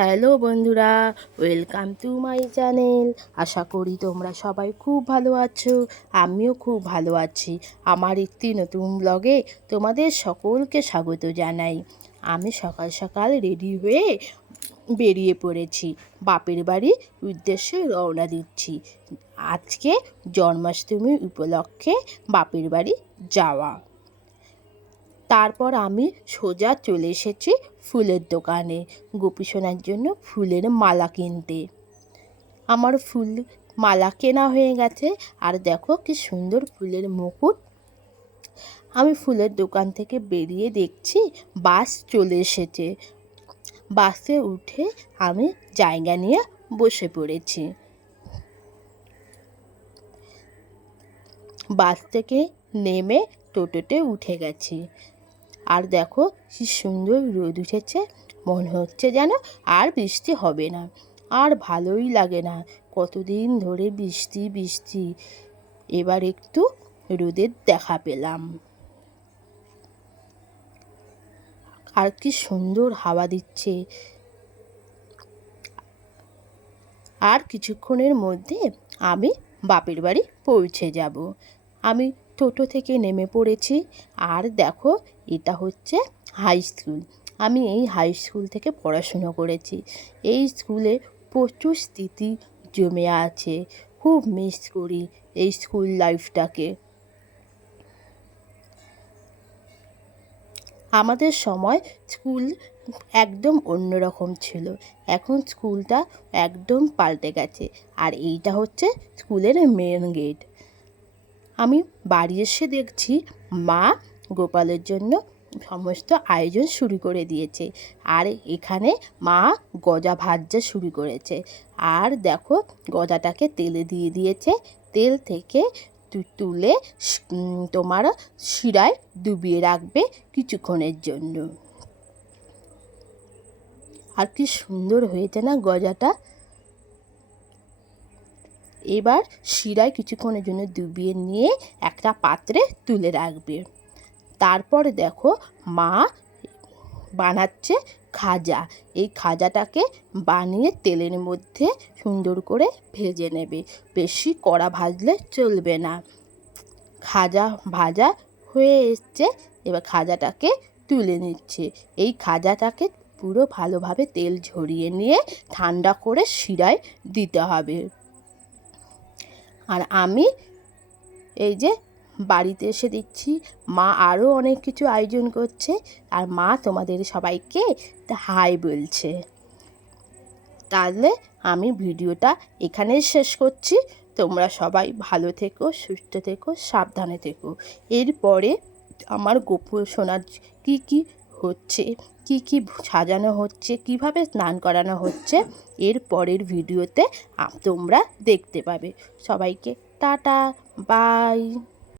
Hello বন্ধুরা, welcome to my channel. আশা করি তোমরা সবাই খুব ভালো আছো। আমিও খুব ভালো আছি। আমার একটি নতুন ব্লগে তোমাদের সকলকে স্বাগত জানাই। আমি সকাল সকাল রেডি হয়ে বেরিয়ে পড়েছি, বাপের বাড়ির উদ্দেশ্যে রওনা দিচ্ছি। আজকে জন্মাষ্টমী উপলক্ষে বাপের বাড়ি যাওয়া। তারপর আমি সোজা চলে এসেছি ফুলের দোকানে গোপীসোনার জন্য ফুলের মালা কিনতে। আমার ফুল মালা কেনা হয়ে গেছে। আর দেখো কি সুন্দর ফুলের মুকুট। আমি ফুলের দোকান থেকে বেরিয়ে দেখছি বাস চলে এসেছে। বাসে উঠে আমি জায়গা নিয়ে বসে পড়েছি। বাস থেকে নেমে টোটোতে উঠে গেছি। আর দেখো কি সুন্দর রোদ উঠেছে, মনে হচ্ছে যেন আর বৃষ্টি হবে না। আর ভালোই লাগে না, কতদিন ধরে বৃষ্টি বৃষ্টি, এবার একটু রোদের দেখা পেলাম। আর কি সুন্দর হাওয়া দিচ্ছে। আর কিছুক্ষণের মধ্যে আমি বাপের বাড়ি পৌঁছে যাব। আমি টোটো থেকে নেমে পড়েছি। আর দেখো এটা হচ্ছে হাই স্কুল। আমি এই হাই স্কুল থেকে পড়াশুনো করেছি। এই স্কুলে প্রচুর স্মৃতি জমে আছে। খুব মিস করি এই স্কুল লাইফটাকে। আমাদের সময় স্কুল একদম অন্যরকম ছিল। এখন স্কুলটা একদম পাল্টে গেছে। আর এইটা হচ্ছে স্কুলের মেন গেট। আমি বাড়ি এসে দেখছি মা গোপালের জন্য সমস্ত আয়োজন শুরু করে দিয়েছে। আর এখানে মা গজা ভাজা শুরু করেছে। আর দেখো গজাটাকে তেলে দিয়ে দিয়েছে। তেল থেকে তুলে তোমার শিরায় ডুবিয়ে রাখবে কিছুক্ষণের জন্য। আর কি সুন্দর হয়েছে না গজাটা। এবার শিরায় কিছুক্ষণের জন্য ডুবিয়ে নিয়ে একটা পাত্রে তুলে রাখবে। তারপর দেখো মা বানাচ্ছে খাজা। এই খাজাটাকে বানিয়ে তেলের মধ্যে সুন্দর করে ভেজে নেবে। বেশি কড়া ভাজলে চলবে না। খাজা ভাজা হয়ে এসছে। এবার খাজাটাকে তুলে নিচ্ছে। এই খাজাটাকে পুরো ভালোভাবে তেল ঝরিয়ে নিয়ে ঠান্ডা করে শিরায় দিতে হবে। আর আমি এই যে বাড়িতে এসে দেখছি মা আরও অনেক কিছু আয়োজন করছে। আর মা তোমাদের সবাইকে হাই বলছে। তাহলে আমি ভিডিওটা এখানেই শেষ করছি। তোমরা সবাই ভালো থেকো, সুস্থ থেকো, সাবধানে থেকো। এরপরে আমার গোপীসোনার কী কী হচ্ছে, কি কি সাজানো হচ্ছে, কিভাবে স্নান করানো হচ্ছে, এর পরের ভিডিওতে তোমরা দেখতে পাবে। সবাইকে টাটা, বাই।